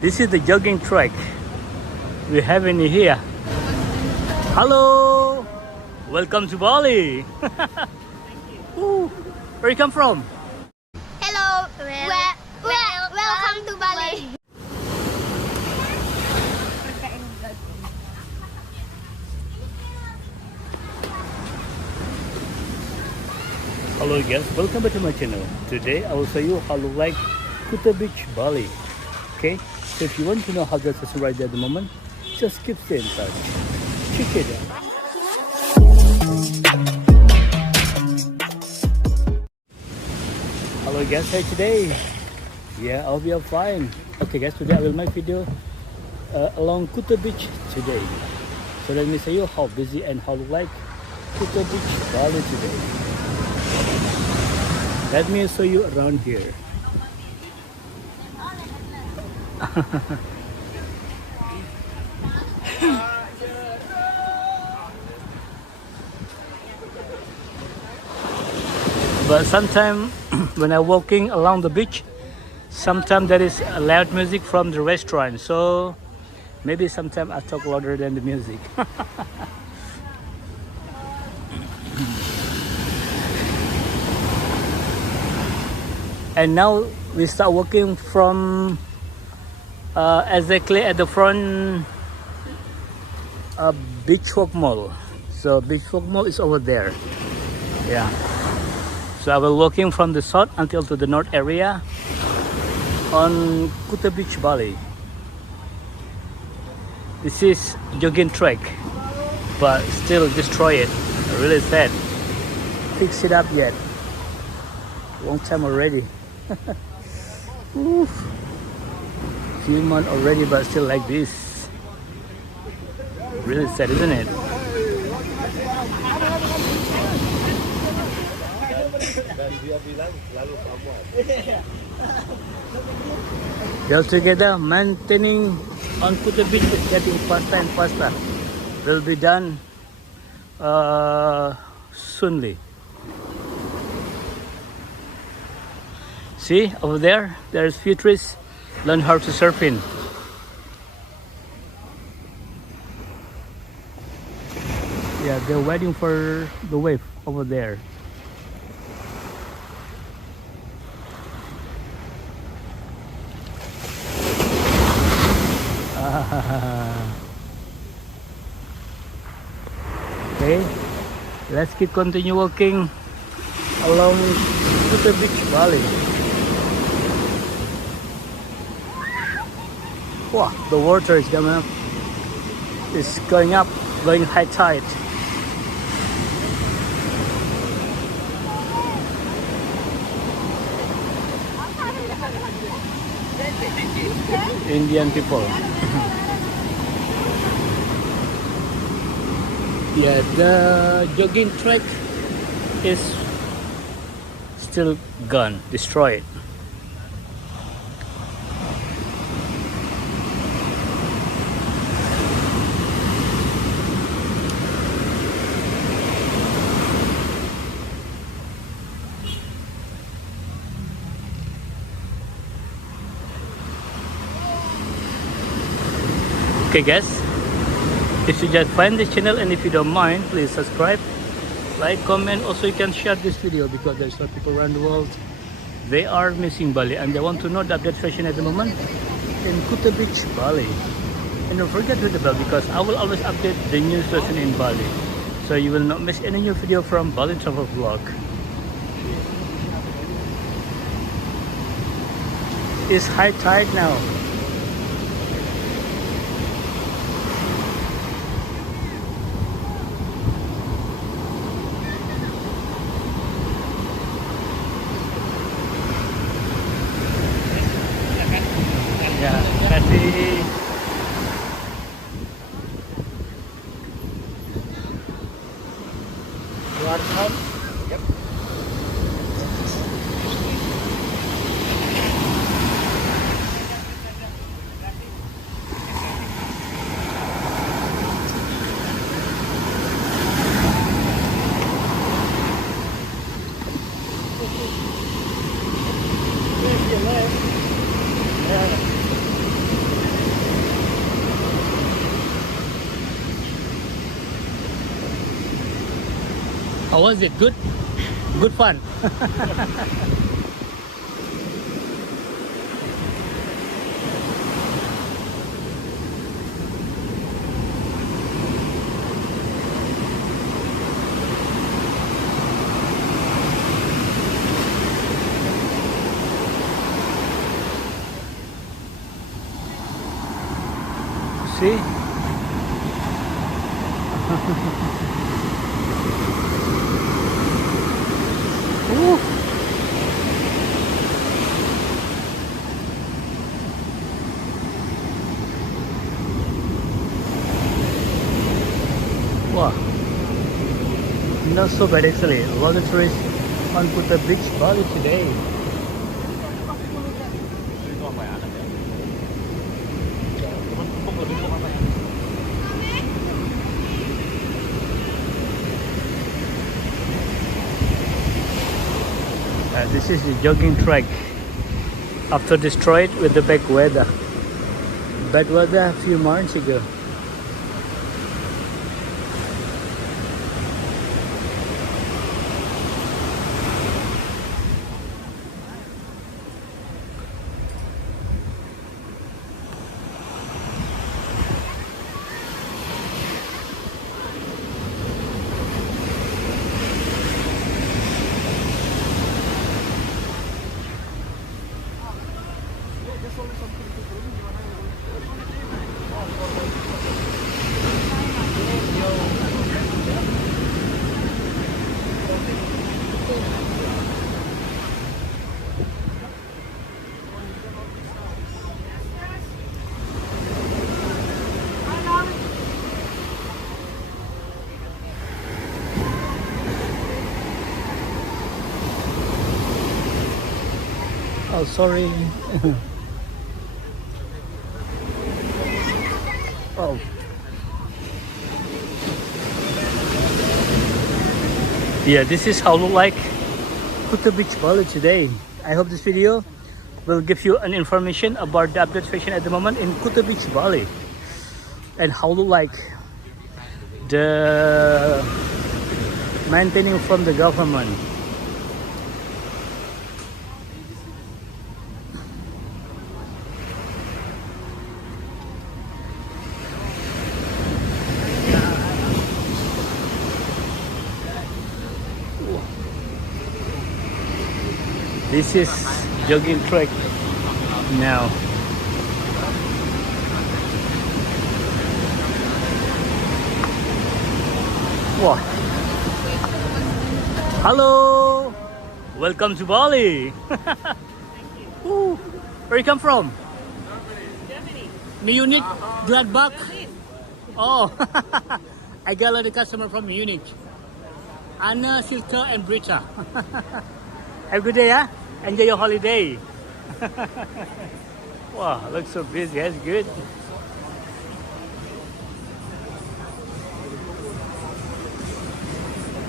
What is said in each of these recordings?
This is the jogging track we have in here. Hello, welcome to Bali. Ooh, where you come from? Hello, welcome to Bali. Hello guys, welcome back to my channel. Today I will show you how to like Kuta Beach, Bali. Okay, so if you want to know how the situation right there at the moment, just keep staying in touch. Check it out. Hello guys, how today? Yeah, I hope you are fine. Okay guys, today I will make video along Kuta Beach today. So let me show you how busy and how like Kuta Beach, Bali today. Let me show you around here. But sometimes when I'm walking along the beach, sometimes there is loud music from the restaurant. So maybe sometimes I talk louder than the music. And now we start walking from exactly at the front Beach Walk Mall. So Beach Walk Mall is over there. Yeah. So I will walking from the south until to the north area on Kuta Beach, Bali. This is jogging track, but still destroy it. Really sad. Fix it up yet. Long time already. Oof. Few months already, but still like this. Really sad, isn't it? They're together maintaining on Kuta Beach is getting faster and faster. Will be done soonly. See over there, there's few trees. Learn how to surf in. Yeah, they're waiting for the wave over there. Okay, let's keep continue walking along Kuta Beach, Bali. Wow, the water is coming up. It's going up, going high tide. Indian people. Yeah, the jogging track is still gone, destroyed. Okay guys, if you just find this channel and if you don't mind, please subscribe, like, comment. Also you can share this video because there's a lot of people around the world, they are missing Bali and they want to know the update fashion at the moment in Kuta Beach, Bali. And don't forget to hit the bell because I will always update the new fashion in Bali, so you will not miss any new video from Bali Travel Vlog. It's high tide now. Ya, terima kasih. Luar tahun. Yep. How was it? Good? Good fun? See? Ooh. Wow. Not so bad actually. A lot of tourists on Kuta Beach, Bali today. This is the jogging track after destroyed with the bad weather. Bad weather a few months ago. Oh, sorry. Oh. Yeah, this is how look like Kuta Beach, Bali today. I hope this video will give you an information about the update fashion at the moment in Kuta Beach, Bali, and how look like the maintaining from the government. This is jogging track now. Wow. Hello. Welcome to Bali. Ooh. Where you come from? Germany. Munich, Gladbach. Oh, I got a lot of customers from Munich. Anna, Silke, and Britta. Have a good day, yeah? Enjoy your holiday. Wow, looks so busy. That's good.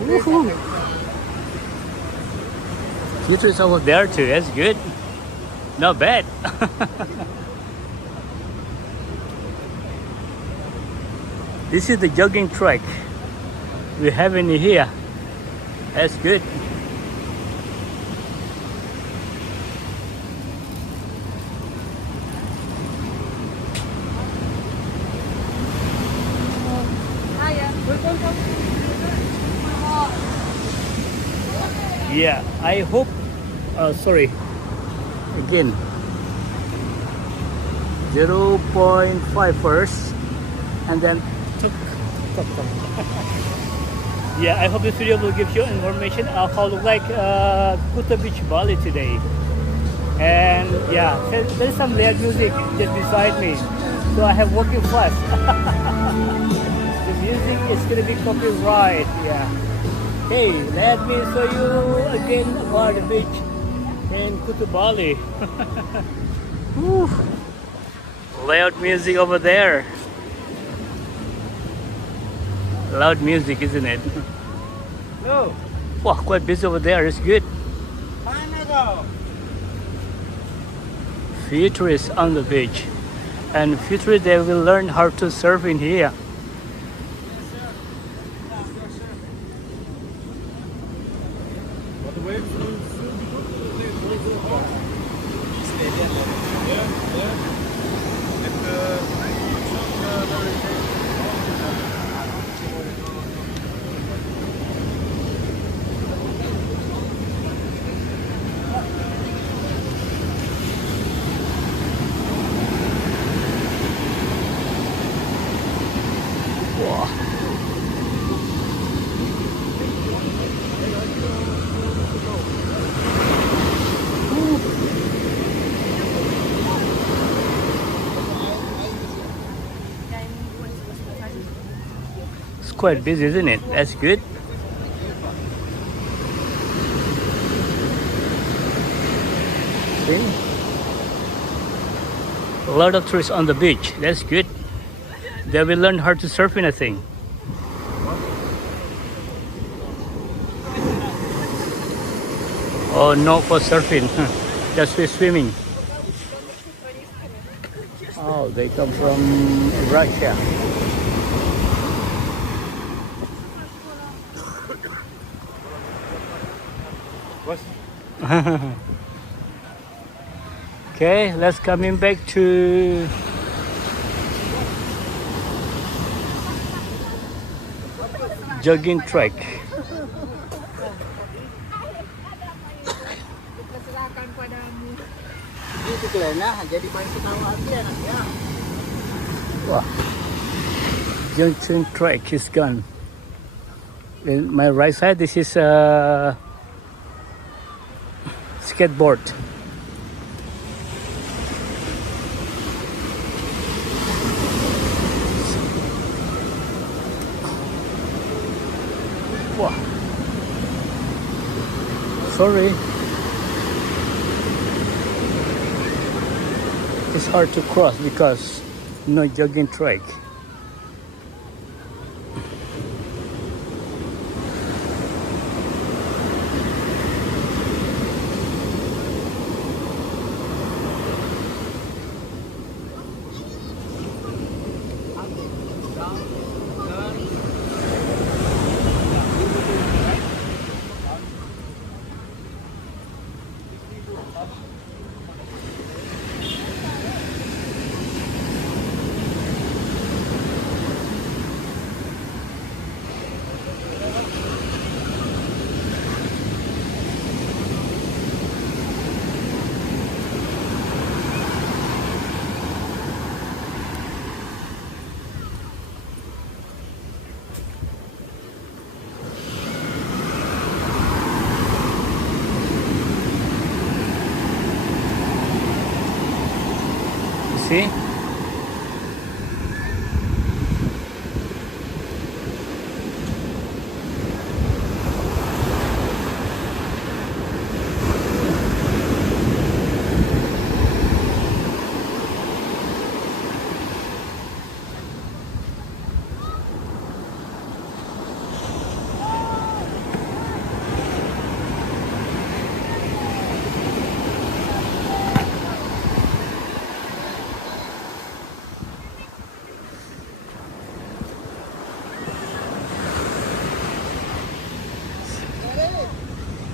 Woohoo! Future is over there too. That's good. Not bad. This is the jogging track we have in here. That's good. Yeah, I hope. Sorry. Again. 0.5 first, and then tuk. Yeah, I hope this video will give you information of how look like Kuta Beach, Bali today. And yeah, there's some loud music just beside me, so I have working fast. The music is gonna be copyright. Yeah. Hey, let me show you again about the beach in Kuta, Bali. Loud music over there. Loud music, isn't it? No. Wow, quite busy over there. It's good. Futurists on the beach, and futurists they will learn how to surf in here. quite busy, isn't it? That's good. See? A lot of tourists on the beach. That's good. They will learn how to surf in a thing. Oh, no for surfing. Just for swimming. Oh, they come from Russia. Okay, let's coming back to jogging track. Dipersilakan padamu. Itu kelena jadi paling ketawa dia ya. Wow. Junction track is gone. In my right side, this is a skateboard. Wow. Sorry. It's hard to cross because no jogging track. See?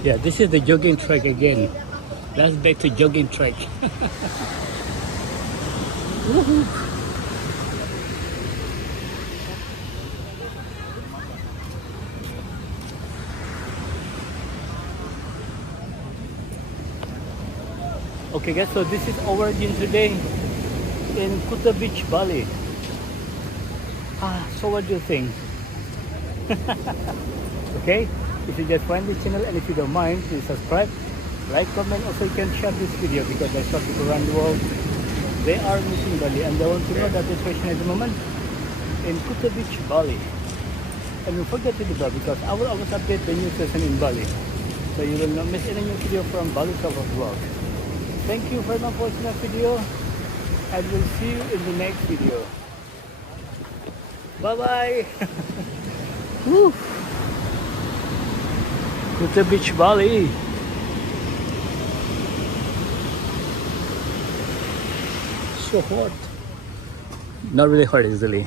Yeah, this is the jogging track again. Let's back to jogging track. Woohoo. Okay guys, so this is our gym today in Kuta Beach, Bali. So what do you think? Okay, if you just find this channel and if you don't mind, please subscribe, like, comment. Also, you can share this video because there's some people around the world. They are missing Bali and they want to know that situation at the moment in Kuta Beach, Bali. And don't forget to do that because I will always update the new session in Bali, so you will not miss any new video from Bali Travel Vlog. Thank you very much for watching that video and we'll see you in the next video. Bye bye. Woo. Kuta Beach, Bali. So hot. Not really hot easily.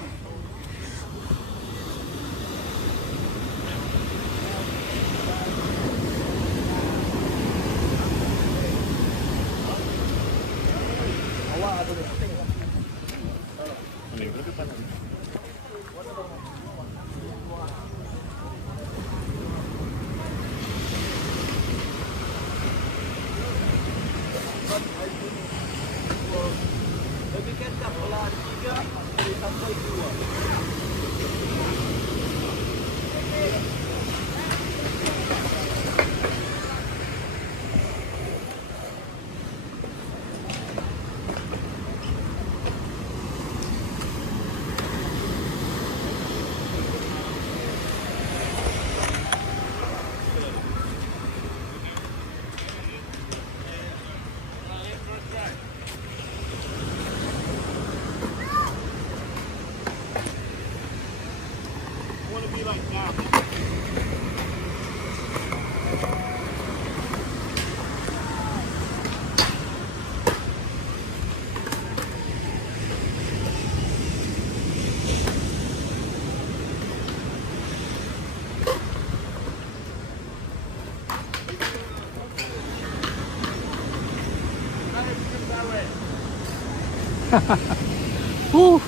Whew.